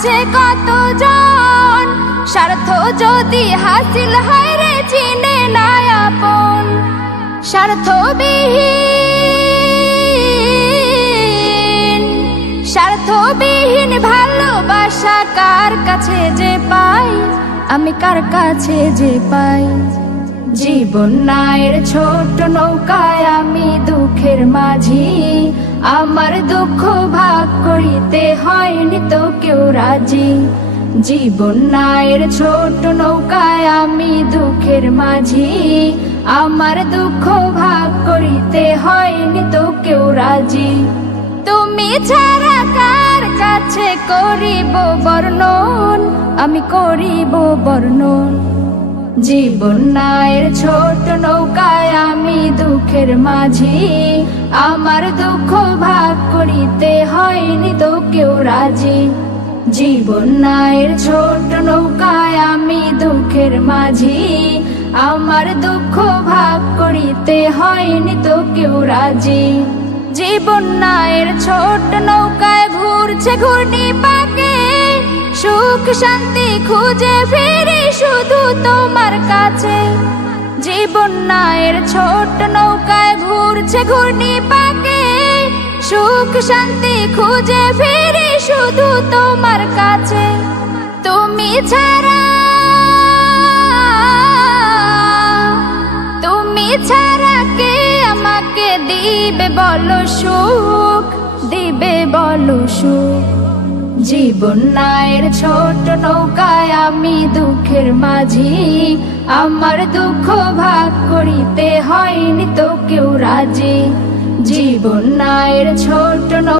আছে কতজন, স্বার্থ যদি হাসিল হয় রে চিনে না আপন। স্বার্থবিহীন ভালোবাসা কার কাছে যে পাই, আমি কার কাছে যে পাই। জীবন নায়ের ছোট নৌকায় আমি দুঃখের মাঝি, আমার দুঃখ ভাগ করিতে হয়নি তো কেউ রাজি। জীবন নায়ের ছোট নৌকায় আমি দুঃখের মাঝি, আমার দুঃখ ভাগ করিতে হয়নি তো কেউ রাজি। তুমি ছাড়া কার কাছে করিব বর্ণন, আমি করিব বর্ণন। জীবন নায়ের ছোট নৌকায় আমি দুঃখের মাঝি, আমার দুঃখ ভাগ করিতে হয়নি তো কেউ রাজি। জীবন নায়ের ছোট নৌকায় আমি দুঃখের মাঝি, আমার দুঃখ ভাগ করিতে হয়নি তো কেউ রাজি। জীবন নায়ের ছোট নৌকায় ঘুরছে ঘূর্ণি পাকে, সুখ শান্তি খুঁজে ফিরি শুধু তোমার কাছে। জীবন নায়ের ছোট নৌকায় ঘুরছে ঘূর্ণি পাকে, সুখ শান্তি খুঁজে ফিরি শুধু তোমার কাছে। তুমি ছাড়া কে আমাকে দিবে বলো সুখ, দিবে বলো সুখ। জীবন নায়ের ছোট নৌকায় আমি দুঃখের মাঝি, আমার দুঃখ ভাগ করিতে হয়নি তো কেউ রাজি। জীবন নায়ের ছোট